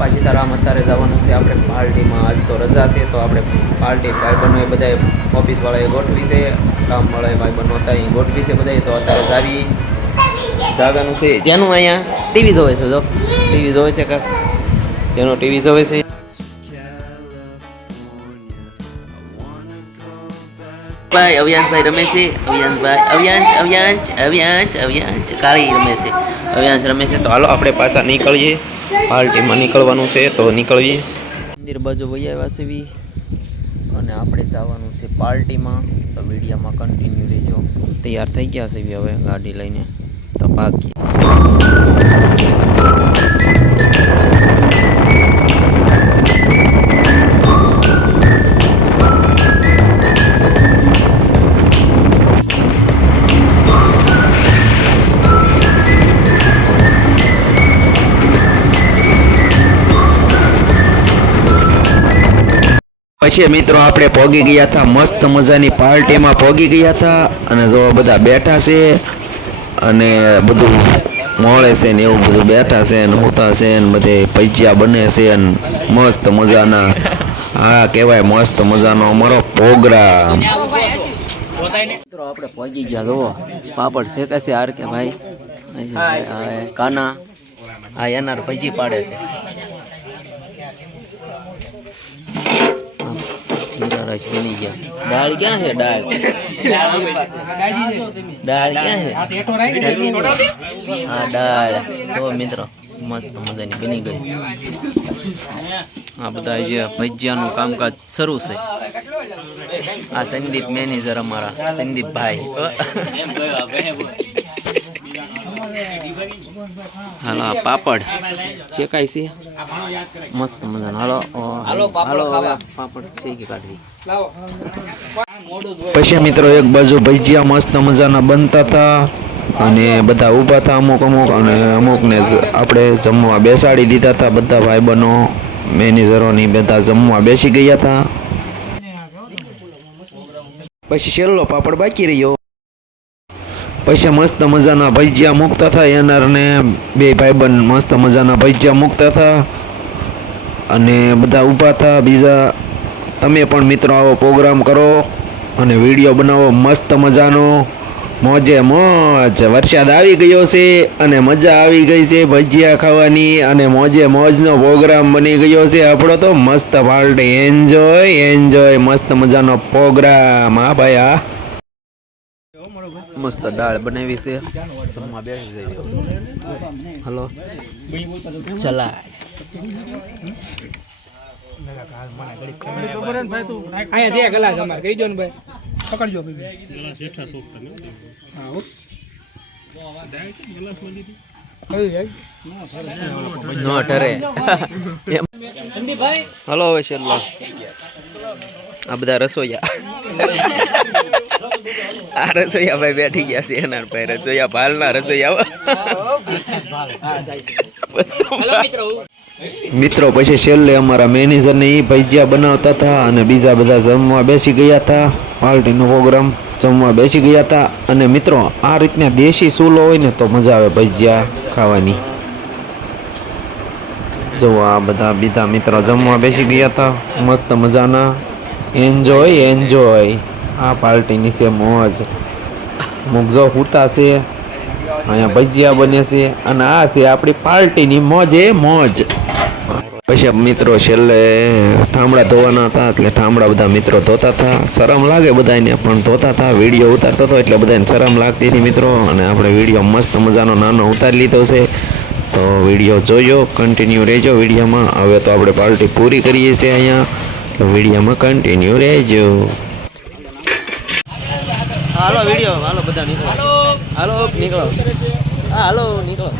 બાપા સીતારામ અત્યારે જવાનું છે આપણે પાર્ટીમાં. આજ તો રજા છે તો આપણે પાર્ટી ભાઈબંધો એ બધા ઓફિસવાળાએ ગોઠવી છે, કામવાળાએ ભાઈબંધો હતા એ ગોઠવી છે બધા. તો અત્યારે જવાનું છે. જેનું અહીંયા ટીવી જોવે છે, જો ટીવી જોવે છે કાક, જેનો ટીવી જોવે છે. ભાઈ અવ્યાંશભાઈ રમે છે. અવ્યાંશ કાળી રમે છે. અવ્યાંશ રમે છે. તો હાલો આપણે પાછા નીકળીએ. પાર્ટીમાં નીકળવાનું છે તો નીકળીએ. મંદિર બાજુ વહી આવ્યા છે અને આપણે જવાનું છે પાર્ટીમાં. તો વિડીયોમાં કન્ટિન્યુ રહેજો. તૈયાર થઈ ગયા છે હવે ગાડી લઈને, તો ભાગીએ. પછી મિત્રો આપણે પહોંચી ગયા હતા, મસ્ત મજાની પાર્ટીમાં પહોંચી ગયા હતા. અને જો બધા બેઠા છે અને બધું મળે છે ને એવું બધું બેઠા છે ને હોતા છે ને બધે પૈચિયા બને છે ને મસ્ત મજાના. હા કહેવાય મસ્ત મજાનો અમારો પ્રોગ્રામ. મિત્રો આપણે પહોંચી ગયા. જુઓ પાપડ શેકે છે આર કે ભાઈ કાના. આ એનાર પૈચી પાડે છે. બની ગયા. દાળ ક્યાં છે? દાળ ક્યાં છે? હા દાળ તો મિત્રો મસ્ત મજાની બની ગઈ. આ બધા જે ભજીયાનું કામકાજ શરૂ છે. આ સંદીપ મેનેજર અમારા સંદીપભાઈ. હાલો આ પાપડ શેકાય છે મસ્ત મજાનો. હાલો પાપડ શેકી કાઢવી. પછી મિત્રો એક બાજુ ભજીયા મસ્ત મજાના બનતા હતા અને બધા ઊભા હતા અમુક અને અમુકને આપણે જમવા બેસાડી દીધા હતા. બધા ભાઈ બહેનો મેનેજરોની બધા જમવા બેસી ગયા હતા. પછી છેલ્લો પાપડ બાકી રહ્યો. પછી મસ્ત મજાના ભજીયા મૂકતા હતા. એનારને બે ભાઈબંધ મસ્ત મજાના ભજીયા મૂકતા હતા અને બધા ઊભા હતા. બીજા તમે પણ મિત્રો આવો પ્રોગ્રામ કરો અને વિડીયો બનાવો મસ્ત મજાનો. મોજે મોજ. વરસાદ આવી ગયો છે અને મજા આવી ગઈ છે ભજીયા ખાવાની અને મોજે મોજનો પ્રોગ્રામ બની ગયો છે આપણો. તો મસ્ત પાર્ટી એન્જોય મસ્ત મજાનો પ્રોગ્રામ. હા ભાઈ હા. મસ્ત દાળ બનાવી છે. જમવા બેસી જઈએ. હલો ચલા અહીંયા છે કલાક અમારે કહી દો ને ભાઈ પકડજો નો ઠરે. હલો હવે છેલ્લો આ બધા રસોઈયા. આ રસોઈયા ભાઈ બેઠી ગયા છે. એના ભાઈ રસોઈયા ભાલના રસોઈયા. મિત્રો પછી છેલ્લે અમારા મેનેજરને એ ભજીયા બનાવતા હતા અને બીજા બધા જમવા બેસી ગયા હતા. પાર્ટીનો પ્રોગ્રામ જમવા બેસી ગયા હતા. અને મિત્રો આ રીતના દેશી ચૂલો હોય ને તો મજા આવે ભજીયા ખાવાની. જો આ બધા બીજા મિત્રો જમવા બેસી ગયા હતા મસ્ત મજાના. એન્જોય. આ પાર્ટીની છે મોજ. મુગજો હુતા છે, અહીંયા ભજીયા બને છે અને આ છે આપણી પાર્ટીની મોજે મોજ. પછી મિત્રો છેલ્લે ઠામડા ધોવાના હતા એટલે ઠામડા બધા મિત્રો ધોતા હતા. શરમ લાગે બધાને પણ ધોતા હતા. વિડીયો ઉતારતો હતો એટલે બધાને શરમ લાગતી હતી મિત્રો. અને આપણે વિડીયો મસ્ત મજાનો નાનો ઉતારી લીધો છે. તો વિડીયો જોજો, કન્ટિન્યુ રહેજો વિડીયોમાં. હવે તો આપણે પાર્ટી પૂરી કરીએ છીએ અહીંયા, તો વિડીયોમાં કન્ટિન્યુ રહેજો. હાલો વિડીયો હાલો બધા નીકળો. હાલો નીકળો. હા હાલો નીકળો.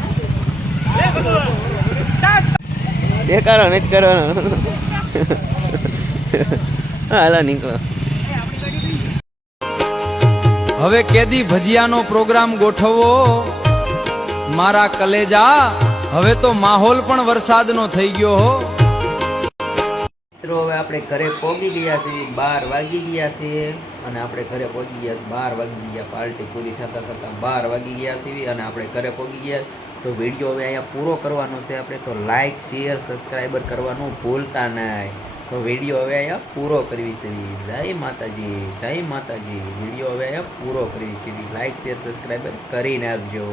દેખાડો નથી કરવાનો. હાલો નીકળો. હવે કેદી ભજીયાનો પ્રોગ્રામ ગોઠવવો મારા કલેજા. હવે તો માહોલ પણ વરસાદનો થઈ ગયો હો. મિત્રો હવે આપણે ઘરે પહોંચી ગયા છીએ. 12 વાગી ગયા છે અને આપણે ઘરે પહોંચી ગયા. 12 વાગી ગયા. પાર્ટી પૂરી થતા 12 વાગી ગયા છીએ અને આપણે ઘરે પહોંચી ગયા. તો વિડીયો હવે અહીંયા પૂરો કરવાનો છે આપણે. તો લાઇક શેર સબસ્ક્રાઈબર કરવાનું ભૂલતા નહીં. તો વિડીયો હવે અહીંયા પૂરો કરવી છે. જય માતાજી, જય માતાજી. વિડીયો હવે અહીંયા પૂરો કરવી છે. લાઇક શેર સબસ્ક્રાઈબર કરી નાખજો.